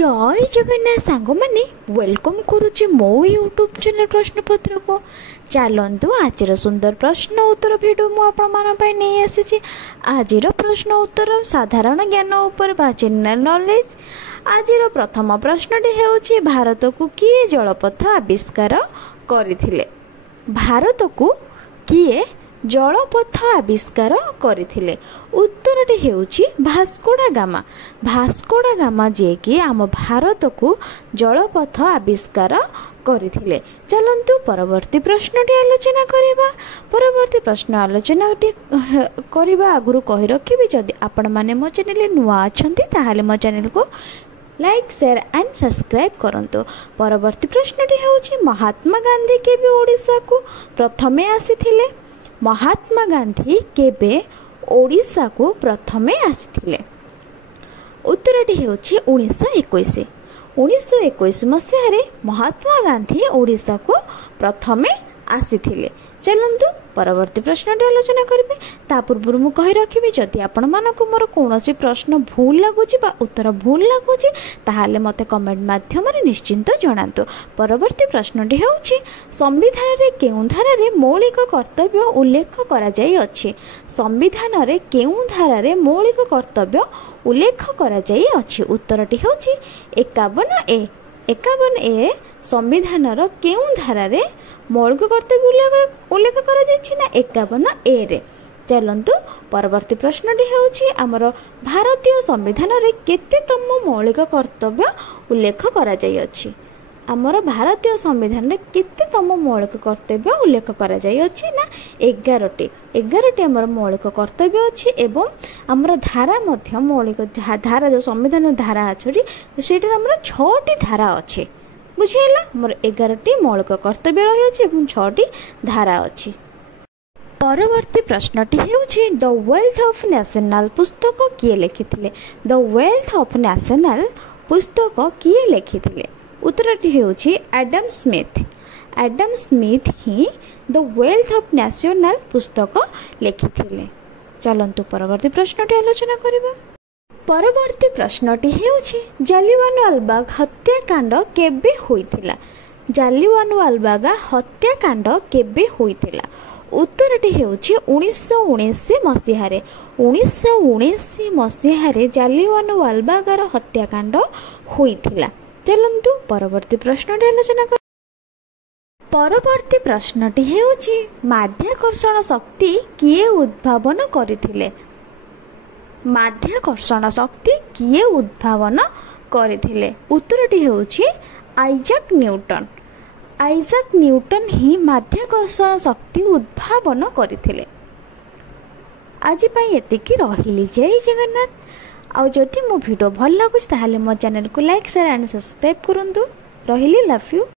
जय जगन्नाथ सांग मैंने वेलकम करुचे मो यूट्यूब चैनल प्रश्नपत्र को चलतु आज सुंदर प्रश्न उत्तर भिडियो मुझे नहीं आसी। आज प्रश्न उत्तर साधारण ज्ञान उपर बा जनरल नॉलेज। आज प्रथम प्रश्नटी है भारत को किए जलपथ आविष्कार करथिले। भारत को किए जलपथ आविष्कार करथिले। उत्तरटी हेउची भास्को डा गामा। भास्को डा गामा जे कि आम भारत को जलपथ आविष्कार करथिले। चलंतु परवर्ती प्रश्नटी आलोचना करिबा। परवर्ती प्रश्न आलोचना करिबा आगुरु कहि रखिबि जदि आपण माने मो चैनल नुआ अछंती ताहाले मो चैनल को लाइक शेयर एंड सब्सक्राइब करंतु। परवर्ती प्रश्नटी हेउची महात्मा गांधी केबे ओडिसा को प्रथमे आसीथिले। महात्मा गांधी केबे ओडिसा को प्रथमे आसीथिले। उत्तरटी हेउची 1921। 1921 मसीह महात्मा गांधी ओडिसा को प्रथमे आसीथिले। चलंतु परवर्ती प्रश्नटी आलोचना करिबे। ता पूर्व मु कहि रखिबि जदि आपण मानको मोर कोनोसी प्रश्न भूल लागुची बा उत्तर भूल लागुची ताहाले मते कमेंट माध्यम रे निश्चिंत जणांतु। परवर्ती प्रश्नटी हेउची संविधान रे केउ धारा रे मौलिक कर्तव्य उल्लेख करा जाई अछि। संविधान रे केउ धारा रे मौलिक कर्तव्य उल्लेख करा जाई अछि। उत्तरटी हेउची 51 ए। 51 ए संविधान रो केउ धारा रे मौलिक कर्तव्य उल्लेख करा जायछि ना 51 ए रे। चलंतु परवर्ती प्रश्नटी हेउछि हमर भारतीय संविधान रे केतेतम मौलिक कर्तव्य उल्लेख करा जाय अछि। हमर भारतीय संविधान रे केतेतम मौलिक कर्तव्य उल्लेख करा जाय अछि ना 11टी। 11टी हमर मौलिक कर्तव्य अछि एवं हमर धारा मध्य मौलिक धारा जो संविधान धारा अछि सेटा हमर 6टी धारा अछि। बुझिला मोर 11टी मौलिक कर्तव्य रही अछि एवं 6टी धारा अछि। परवर्ती प्रश्नटी हेउछि द वेल्थ ऑफ नेशनल पुस्तक किए लिखिथिले। द वेल्थ ऑफ नेशनल पुस्तक किए लिखिथिले। उत्तरटी हेउछि एडम स्मिथ। एडम स्मिथ ही द वेल्थ ऑफ नेशनल पुस्तक लिखिथिले। चलंतु परवर्ती प्रश्नटी आलोचना करिबा। परवर्ती प्रश्नटी हेउछि जालियानवाला हत्याकांड केबे होइथिला। जालियानवाला हत्याकांड केबे होइथिला। उत्तरटी हेउछि 1919 मसीह रे। 1919 मसीह रे जालियानवाला हत्याकांड होइथिला। चलंतु परवर्ती प्रश्नटी आलोचना कर। परवर्ती प्रश्नटी हेउछि माध्याकर्षण शक्ति किए उद्भावन करथिले। माध्याकर्षण शक्ति किए उद्भावन करथिले। उत्तरटी हेउछि आइजैक न्यूटन। आइजैक न्यूटन ही माध्याकर्षण शक्ति उद्भावन करथिले। आज पई एतिकी रहिली। जय जगन्नाथ। आ जदि मो वीडियो भल लागुच ताहाले मो चैनल को लाइक शेयर एंड सब्सक्राइब करंतु। रहिली। Love you.